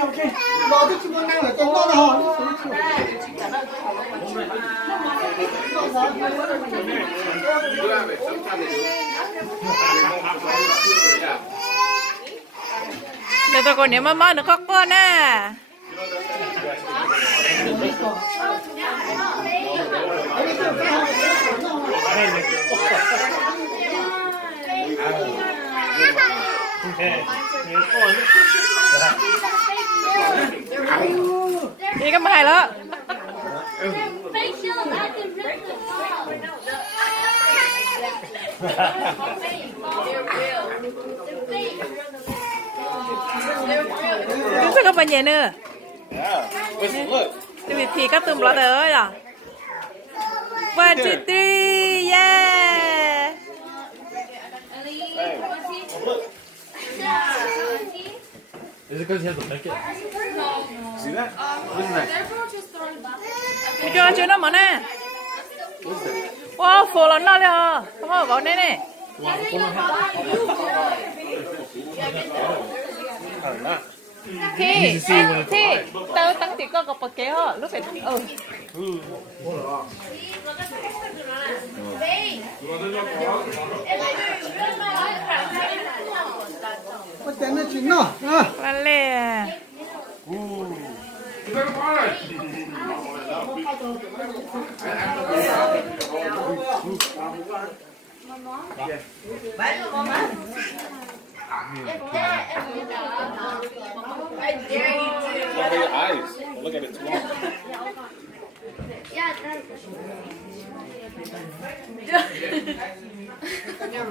Ok. Lo cái chim con đang ở trong đó là họ. Để tôi còn nếu mà nó có con à. Đi cái mày đó. Chúng ta có bao nhiêu nữa? Thì thì các tụm lót tới à? 1, 2, 3, yeah! Is it because he has a blanket? See that? What is that? Chú cho chú nó mở nè. Wow, phô lắm nó liền hả? Không có vào đây nè. Thì tao tăng tiền con bậc kế hả? Lúc phải Có tiền nó chín nó. Vale. Look at your eyes. Look at it too long.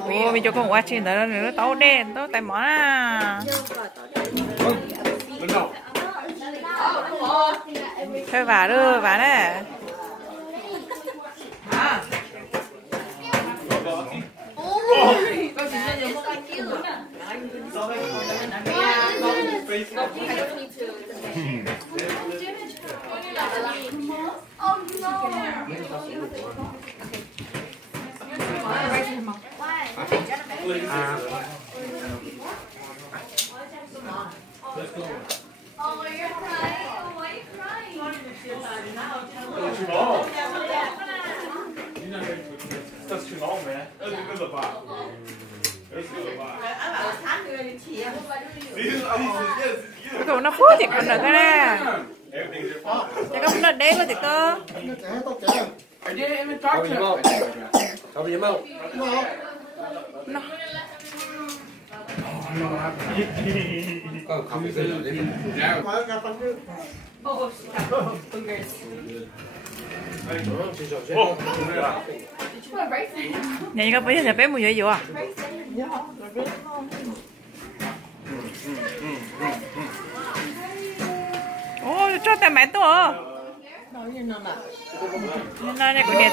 Ủa, mình cho con qua trên đó nó tao đen, tao tại món à. Thôi vả đưa, vả nè. Oh, you're crying. Oh, why are you crying? That's too long, man. That's a good vibe. Cái cậu nó phút thì còn được cái nè. Cái cậu nó đen có thì cơ. I didn't even talk to him. Cover your mouth. No. Nhà các bé nhà bé mua gì vậy? Ồ, cho tay mẹ tôi. Nên này của điện.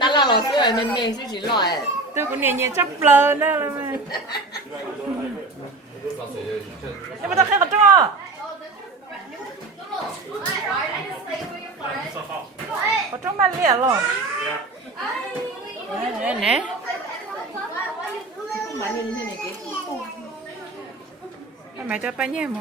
Ta là lò xưa nên nghe chứ chỉ lò ấy. Tôi cũng nhìn chấp lơ đó là. Nhưng mà tao khai có cho. Có trong ban lìa rồi. Nè nè. Mẹ cho ba nhé mà.